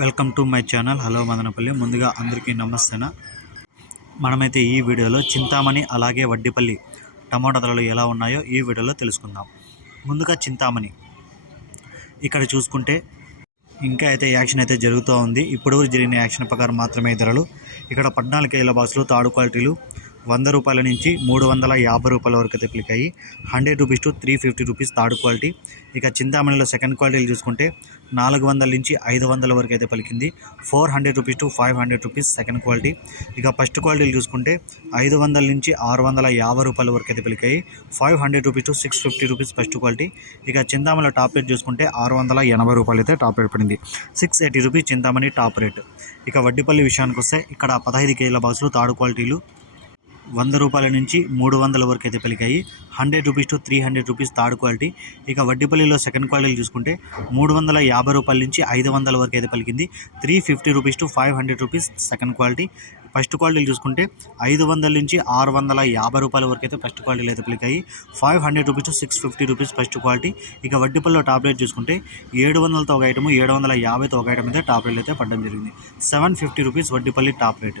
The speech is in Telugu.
Welcome to my channel. Hello Madanapalle. ముందుగా అందరికీ నమస్తేనా. మనమైతే ఈ వీడియోలో చింతామణి అలాగే వడ్డిపల్లి టమాటా ధరలు ఎలా ఉన్నాయో ఈ వీడియోలో తెలుసుకుందాం. ముందుగా చింతామణి. ఇక్కడ చూసుకుంటే ఇంకా అయితే యాక్షన్ అయితే జరుగుతూ ఉంది. ఇప్పుడు జరిగిన యాక్షన్ ప్రకారం మాత్రమే ధరలు. ఇక్కడ పద్నాలుగు కేజీల బాక్సులు తాడు క్వాలిటీలు వంద రూపాయల నుంచి మూడు వందల యాభై రూపాయల వరకు అయితే పిలికాయి. Hundred rupees to three fifty rupees third quality. ఇక చింతామణిలో సెకండ్ క్వాలిటీలు చూసుకుంటే నాలుగు వందల నుంచి ఐదు వందల వరకు అయితే పలికింది. Four hundred rupees to five hundred rupees second quality. ఇక ఫస్ట్ క్వాలిటీలు చూసుకుంటే ఐదు వందల నుంచి ఆరు వందల యాభై రూపాయల వరకు అయితే పలికాయి. Five hundred rupees to six fifty rupees first quality. ఇక చింతామణిలో టాప్ రేట్ చూసుకుంటే ఆరు వందల ఎనభై రూపాయలు అయితే టాప్ రేట్ పడింది. Six eighty rupees Chintamani top rate. ఇక వడ్డీపల్లి విషయానికి వస్తే ఇక్కడ పదహైదు కేజీల బాక్సులు తాడు క్వాలిటీలు. వంద రూపాయల నుంచి మూడు వందల వరకు అయితే పలికాయి hundred rupees to three hundred rupees third quality. ఇక వడ్డీపల్లిలో సెకండ్ క్వాలిటీలు చూసుకుంటే మూడు వందల యాభై రూపాయల నుంచి ఐదు వందల వరకు అయితే పలికింది. Three fifty rupees to five hundred rupees second quality. First క్వాలిటీలు చూసుకుంటే ఐదు వందల నుంచి ఆరు వందల యాభై రూపాయల వరకు అయితే ఫస్ట్ క్వాలిటీలు అయితే పలికాయి. Five hundred rupees to six fifty rupees first quality. ఇక వడ్డీపల్లిలో టాబ్లెట్ చూసుకుంటే ఏడు వందలతో ఒక ఐటమ్ ఏడు వందల యాభైతో ఒక ఐటమ్ అయితే టాప్ అయితే పడడం జరిగింది. Seven fifty rupees Vaddipalli top rate.